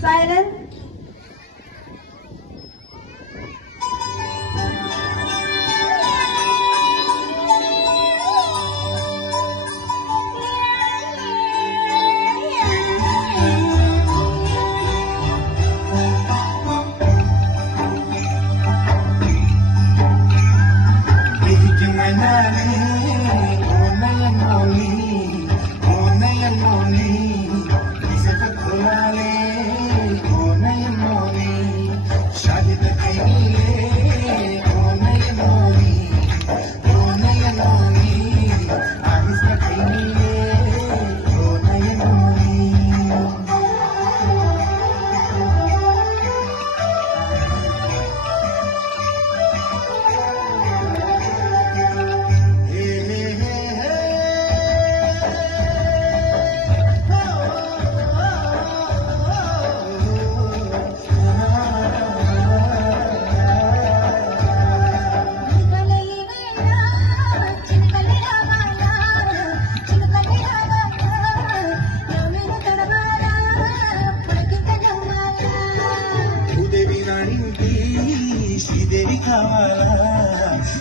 Silence.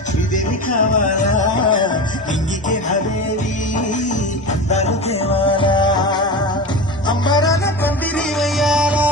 Sridevi खावाला इंगी के हवेली अंदर देवाला अंबरान पंडिरी वैयाला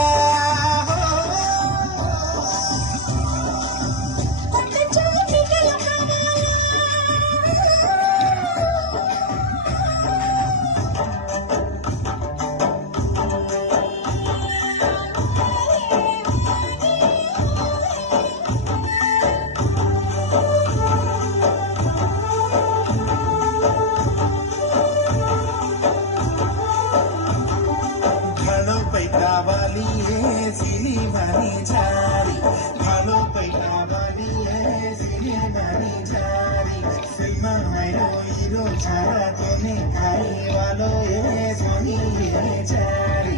पैटावाली है सिनी बनी जारी भालो पैटावाली है सिनी बनी जारी सिल्मा मायरो हीरो छाया तोने खाई वालो ये सोनी ये जारी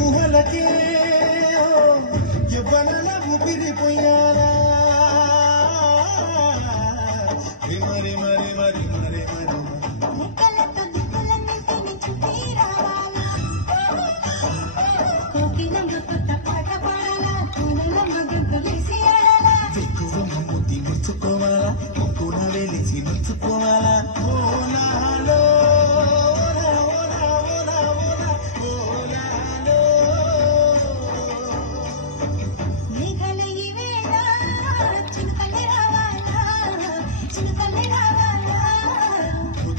उहलके ये बनला मुबिरी पोयाला मरे मरे मरे मरे मरे ముచ్చుకోవాలా కూన వెలిసి ముచ్చుకోవాలా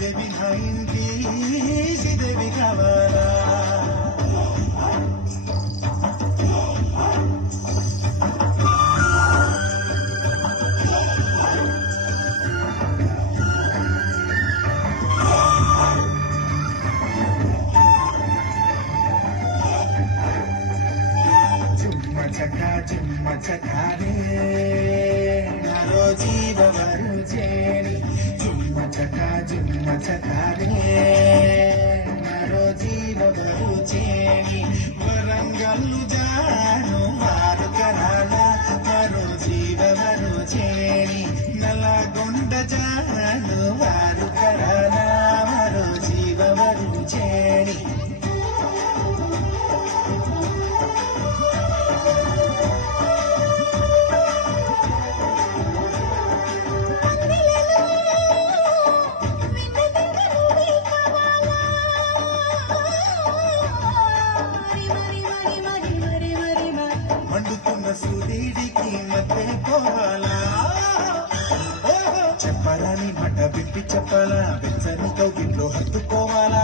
దేవి హాయింది శ్రీదేవి కావాలా చుమ్మ చకా రే నాలో జీవవరు చేరి చుమ్మ చకా రే నాలో జీవవరు చేరి వరంగల్లు జాను మారు కరాల మరో జీవవరు చేరి నల్లగొండ జాను వారు కరాల మరో జీవవరు చేరి మండుతున్న సూర్యుడికి మధ్య పోవాలా చెప్పాలని మాట విప్పి చెప్పాలా వెచ్చని కౌగిట్లో హత్తుకోవాలా